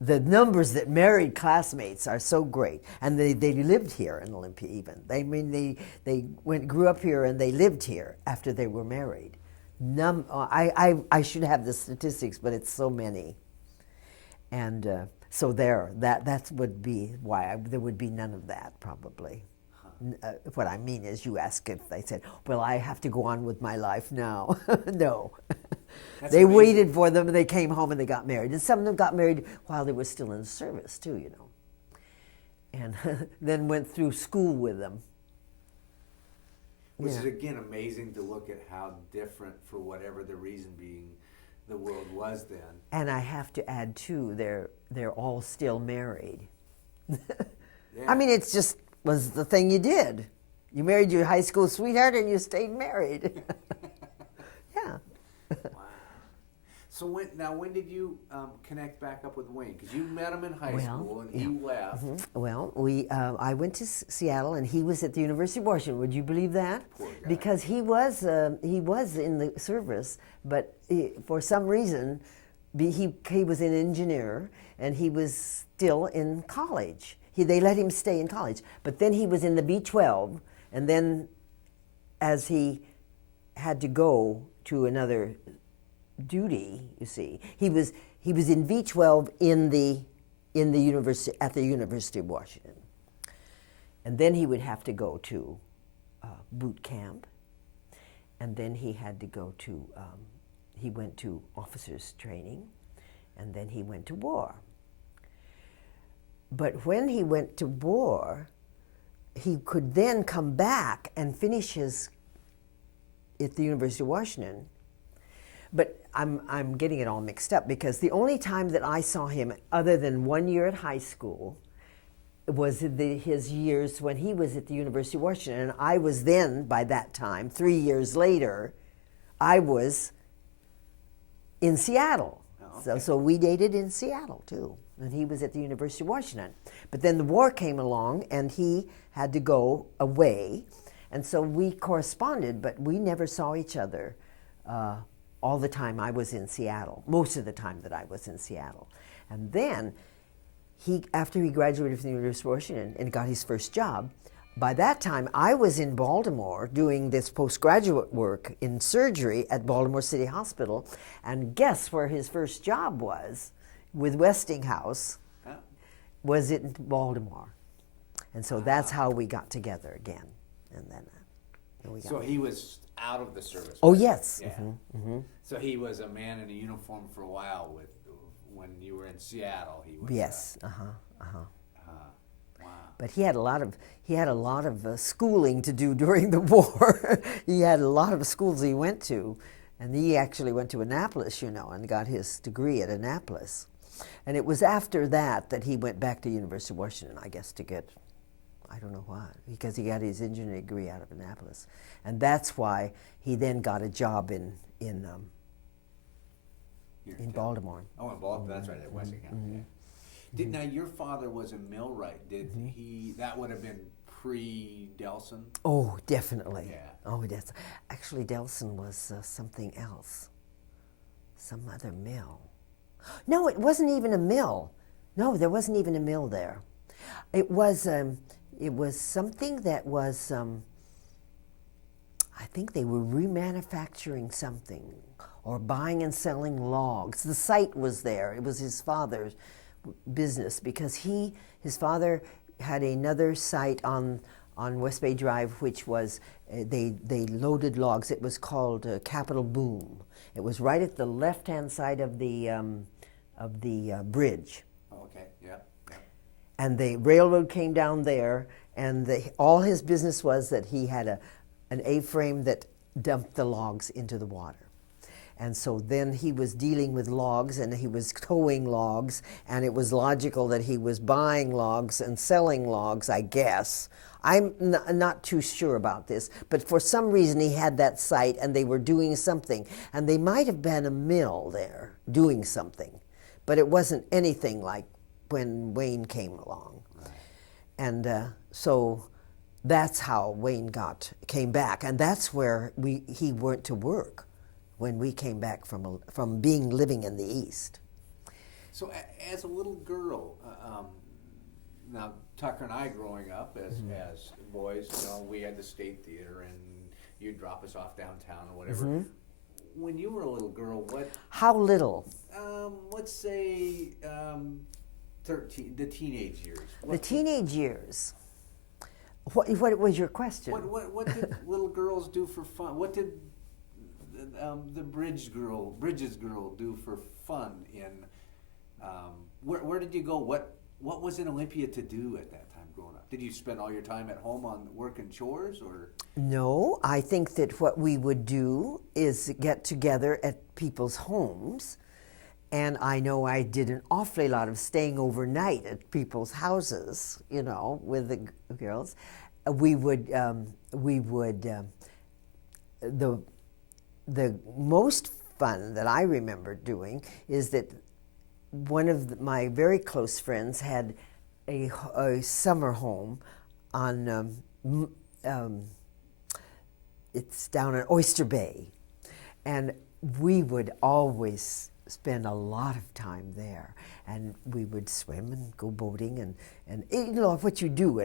that married classmates are so great, and they lived here in Olympia even. They grew up here and they lived here after they were married. I should have the statistics, but it's so many, and so that would be why there would be none of that probably. What I mean is, you ask if they said, well, I have to go on with my life now. No. That's they amazing. waited for them, and they came home and they got married. And some of them got married while they were still in service, too, And then went through school with them. Which is, again, amazing to look at how different, for whatever the reason being, the world was then. And I have to add, too, they're all still married. Yeah. I mean, it's just was the thing you did. You married your high school sweetheart and you stayed married. Yeah. Wow. So when did you connect back up with Wayne? Because you met him in high school and he left. Mm-hmm. Well, I went to Seattle and he was at the University of Washington. Would you believe that? Poor guy. Because he was in the service, but for some reason, he was an engineer and he was still in college. They let him stay in college, but then he was in the B-12, and then as he had to go to another duty, you see, he was in V-12 in the university, at the University of Washington, and then he would have to go to boot camp, and then he had to go to he went to officers training, and then he went to war. But when he went to war, he could then come back and finish at the University of Washington. But I'm getting it all mixed up, because the only time that I saw him, other than 1 year at high school, was his years when he was at the University of Washington. And I was then, by that time, 3 years later, I was in Seattle. Oh, okay. So we dated in Seattle, too. And he was at the University of Washington. But then the war came along, and he had to go away. And so we corresponded, but we never saw each other all the time I was in Seattle, most of the time that I was in Seattle. And then, after he graduated from the University of Washington and got his first job, by that time I was in Baltimore doing this postgraduate work in surgery at Baltimore City Hospital. And guess where his first job was? With Westinghouse, was in Baltimore. And so that's how we got together again. And then And we got So he was out of the service. Oh, right? yes. Yeah. Mm-hmm. So he was a man in a uniform for a while. When you were in Seattle, he was. Yes. Wow. But he had a lot of schooling to do during the war. He had a lot of schools he went to, and he actually went to Annapolis, and got his degree at Annapolis. And it was after that that he went back to University of Washington, I guess, to get, I don't know why, because he got his engineering degree out of Annapolis, and that's why he then got a job in Baltimore. Oh, in Baltimore. That's right, at Westinghouse. Mm-hmm. Yeah. Now your father was a millwright. Did he? That would have been pre-Delson. Oh, definitely. Yeah. Oh, that's actually Delson was something else, some other mill. No, it wasn't even a mill. No, there wasn't even a mill there. It was something that was. I think they were remanufacturing something, or buying and selling logs. The site was there. It was his father's business, because his father had another site on West Bay Drive, which was they loaded logs. It was called Capitol Boom. It was right at the left-hand side of the bridge. Oh, okay. Yeah. And the railroad came down there, and all his business was that he had an A-frame that dumped the logs into the water. And so then he was dealing with logs, and he was towing logs, and it was logical that he was buying logs and selling logs, I guess. I'm not too sure about this, but for some reason he had that site, and they were doing something. And they might have been a mill there doing something, but it wasn't anything like when Wayne came along. Right. And so that's how Wayne came back, and that's where he went to work when we came back from living in the East. So as a little girl, now Tucker and I growing up as boys, we had the State Theater, and you'd drop us off downtown or whatever. Mm-hmm. When you were a little girl, what? How little? Let's say 13, the teenage years. The teenage years. What was your question? What did little girls do for fun? What did the Bridges girl do for fun in? Where did you go? What was in Olympia to do at that time growing up? Did you spend all your time at home on work and chores, or? No, I think that what we would do is get together at people's homes, and I know I did an awfully lot of staying overnight at people's houses, with the girls. The most fun that I remember doing is that one of my very close friends had a summer home on, it's down in Oyster Bay, and we would always spend a lot of time there, and we would swim and go boating and what you do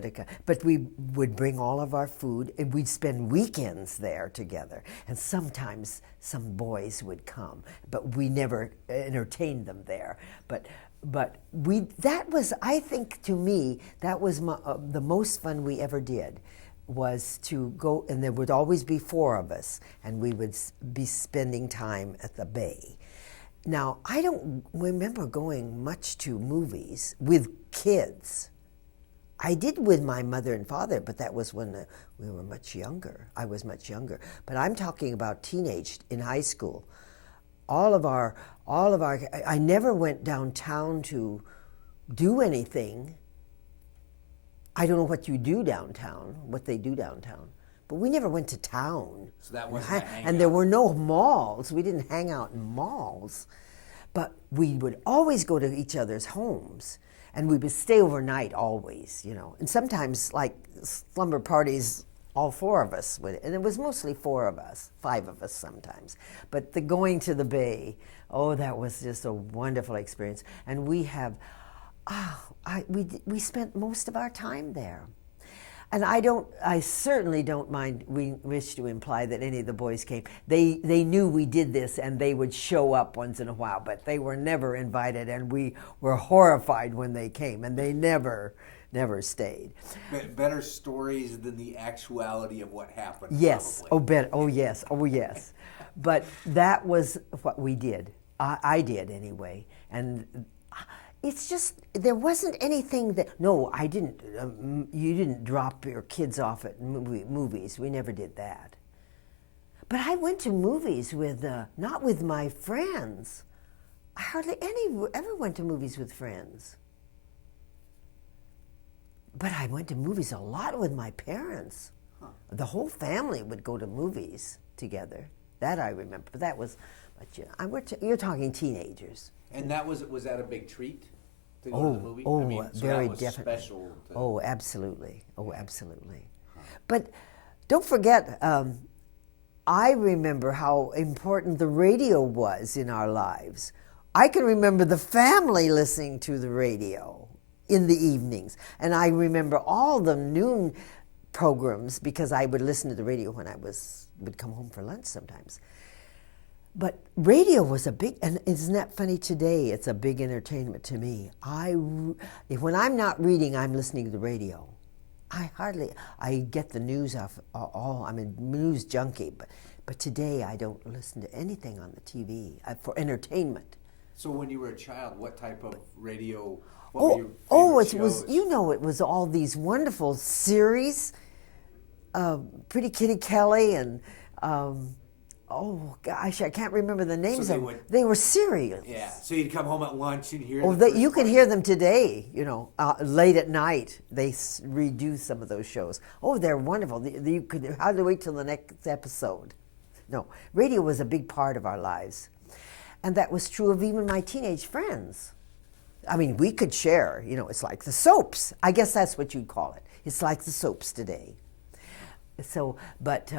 but we would bring all of our food, and we'd spend weekends there together, and sometimes some boys would come, but we never entertained them there. But that was, I think, to me, that was the most fun we ever did, was to go, and there would always be 4 of us, and we would be spending time at the bay. Now, I don't remember going much to movies with kids. I did with my mother and father, but that was when we were much younger. I was much younger. But I'm talking about teenage, in high school. I never went downtown to do anything. I don't know what you do downtown, what they do downtown. But we never went to town. So that wasn't a and there were no malls. We didn't hang out in malls. But we would always go to each other's homes, and we would stay overnight always, And sometimes, like, slumber parties, all 4 of us would, and it was mostly 4 of us, 5 of us sometimes. But the going to the bay, that was just a wonderful experience. And we spent most of our time there. And I certainly don't mind, we wish to imply that any of the boys came. They knew we did this, and they would show up once in a while, but they were never invited, and we were horrified when they came, and they never never stayed. Better stories than the actuality of what happened. Yes. Probably. Oh, better. Oh, yes. Oh, yes. But that was what we did. I did anyway. And it's just, there wasn't anything that, no, I didn't, you didn't drop your kids off at movies. We never did that. But I went to movies with, not with my friends. I hardly ever went to movies with friends. But I went to movies a lot with my parents. Huh. The whole family would go to movies together. That I remember. But that was, you're talking teenagers. And that was that a big treat to go to the movie? Oh, I mean, so very that was definitely. Special to... Oh, absolutely. Oh, absolutely. Huh. But don't forget, I remember how important the radio was in our lives. I can remember the family listening to the radio in the evenings. And I remember all the noon programs because I would listen to the radio when I would come home for lunch sometimes. But radio was a big, and isn't that funny today? It's a big entertainment to me. When I'm not reading, I'm listening to the radio. I get the news off I'm a news junkie, but today I don't listen to anything on the TV for entertainment. So when you were a child, what type of radio, it was, it was all these wonderful series, Pretty Kitty Kelly and, oh gosh, I can't remember the names of them. They were serials. Yeah, so you'd come home at lunch and hear you can hear them today, late at night. They redo some of those shows. Oh, they're wonderful. You could hardly wait till the next episode. No, radio was a big part of our lives. And that was true of even my teenage friends. I mean, we could share, it's like the soaps. I guess that's what you'd call it. It's like the soaps today. So, but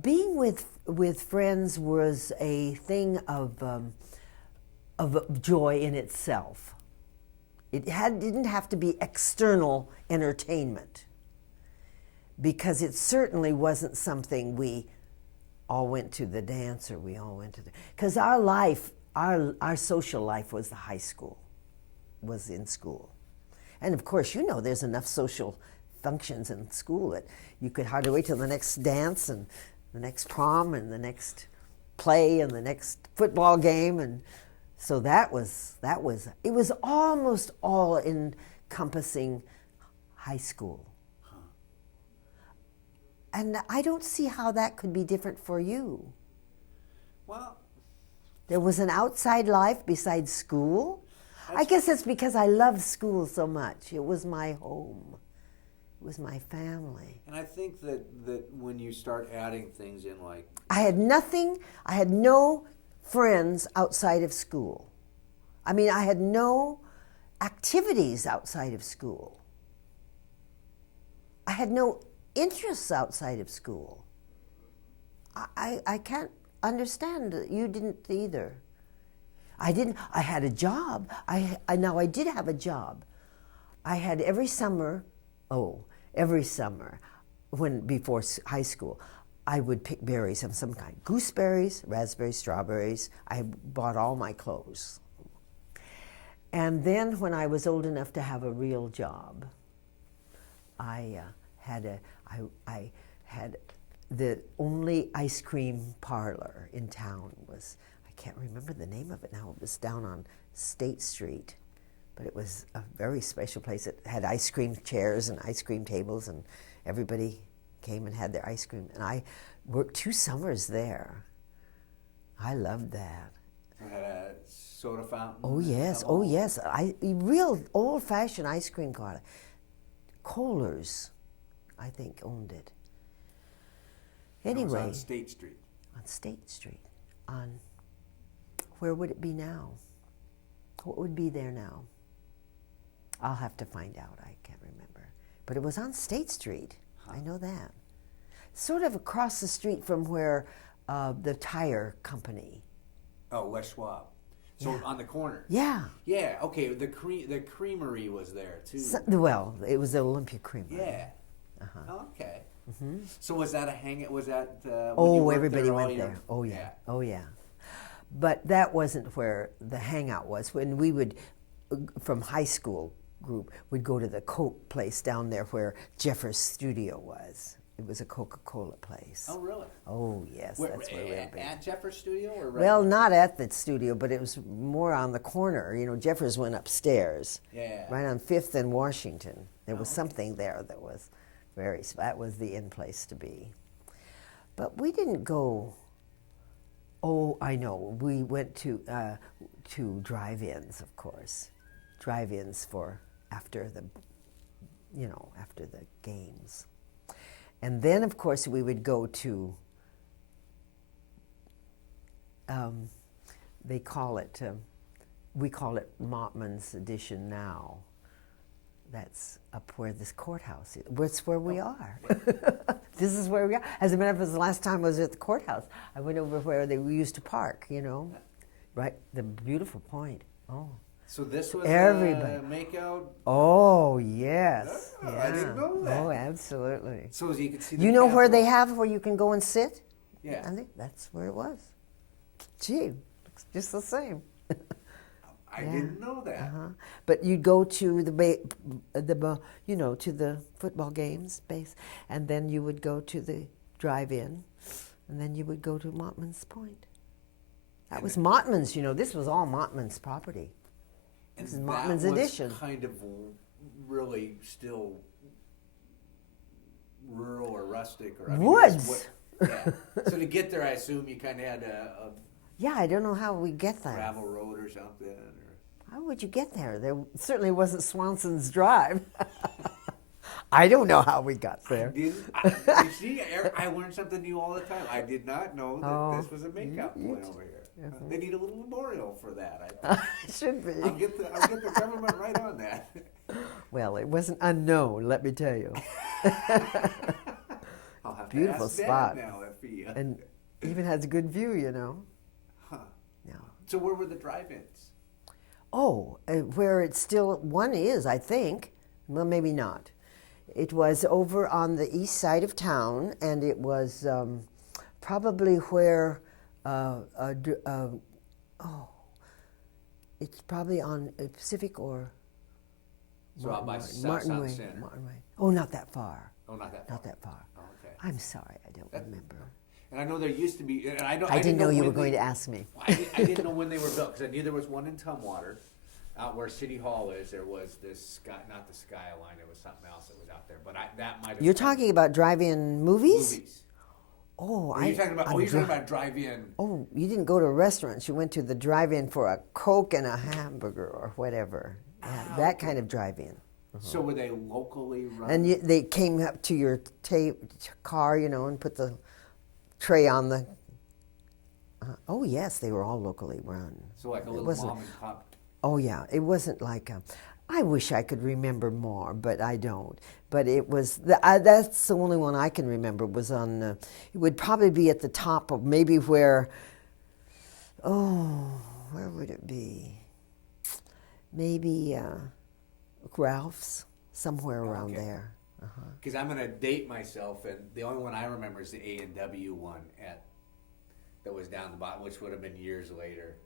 being with friends was a thing of joy in itself. It didn't have to be external entertainment, because it certainly wasn't something we all went to the dance, or we all went to because our life, our social life was the high school, was in school. And of course, there's enough social functions in school that you could hardly wait till the next dance and the next prom and the next play and the next football game. And so it was almost all encompassing high school. And I don't see how that could be different for you. Well, there was an outside life besides school. I guess it's because I loved school so much. It was my home. It was my family. And I think that when you start adding things in, like... I had no friends outside of school. I mean, I had no activities outside of school. I had no interests outside of school. I can't understand that you didn't either. I had a job. I did have a job. I had every summer, before high school, I would pick berries of some kind. Gooseberries, raspberries, strawberries. I bought all my clothes. And then when I was old enough to have a real job, I had the only ice cream parlor in town was, I can't remember the name of it now, it was down on State Street, but it was a very special place. It had ice cream chairs and ice cream tables, and everybody came and had their ice cream. And I worked 2 summers there. I loved that. I had a soda fountain. Oh yes, oh yes. Real old-fashioned ice cream parlor. Kohler's, I think, owned it. Anyway. It was on State Street. On State Street. Where would it be now? What would be there now? I'll have to find out. I can't remember. But it was on State Street. Huh. I know that. Sort of across the street from where the tire company. Oh, West Schwab. So yeah. On the corner. Yeah. Yeah. Okay. The creamery was there too. Well, it was the Olympia Creamery. Yeah. Uh-huh. Oh, okay. Mm-hmm. So was that a hangout? Was that? Everybody went there. Oh yeah. Oh yeah. But that wasn't where the hangout was. When we would, from high school, group would go to the Coke place down there where Jeffers' studio was. It was a Coca-Cola place. Oh, really? Oh, yes, that's where we were. At Jeffers' studio? Or right Well, not at the studio, but it was more on the corner. You know, Jeffers went upstairs. Yeah. Right on 5th and Washington. There was something there that was that was the in place to be. But we didn't go, oh, I know, we went to drive-ins, of course. Drive-ins for after the games. And then, of course, we would go to, we call it Mottman's Edition now. That's up where this courthouse is. That's where we are. This is where we are. As a matter of fact, the last time I was at the courthouse, I went over where we used to park, you know. Right, the beautiful point. Oh. So this was everybody. A makeout? Oh, yes. Oh, I didn't know that. Oh, absolutely. So as you can see You know where they have where you can go and sit? Yeah. I think that's where it was. Gee, looks just the same. I didn't know that. But you'd go to to the football games base, and then you would go to the drive-in, and then you would go to Mottman's Point. That was Mottman's, you know. This was all Mottman's property. This is Mottman's Edition. Kind of really still rural or rustic, or woods. Yeah. So to get there, I assume you kind of had a yeah, I don't know how we get there. gravel road or something. How would you get there? There certainly wasn't Swanson's Drive. I don't know how we got there. You see, I learn something new all the time. I did not know that this was a makeout point over here. They need a little memorial for that, I think. It should be. I'll get the government right on that. Well, it wasn't unknown, let me tell you. I'll have Beautiful to ask spot. Dad now if he, And even has a good view, you know. Huh. Yeah. So where were the drive-ins? Oh, where it still one is, I think. Well, maybe not. It was over on the east side of town, and it was probably where. It's probably on Pacific or. So out by Martin South Way. Center. Martin Way. Oh, not that far. Oh, not that far. Not that far. Oh, okay. I'm sorry, I don't remember. And I know there used to be. And I didn't know you when were going to ask me. I didn't know when they were built, because I knew there was one in Tumwater, out where City Hall is. There was this not the Skyline. It was something else that was out there. But that might have. You're talking about drive-in movies? Movies. Oh, You're talking about drive-in. Oh, you didn't go to restaurants. You went to the drive-in for a Coke and a hamburger or whatever. Yeah, that kind of drive-in. So were they locally run? And they came up to your car, you know, and put the tray on the. Oh yes, they were all locally run. So like a little mom and pop. Oh yeah, it wasn't like a. I wish I could remember more, but I don't. But it was that's the only one I can remember. Was on. It would probably be at the top of maybe where. Oh, where would it be? Maybe Ralph's, somewhere around there. Because I'm gonna date myself, and the only one I remember is the A&W one that was down the bottom, which would have been years later.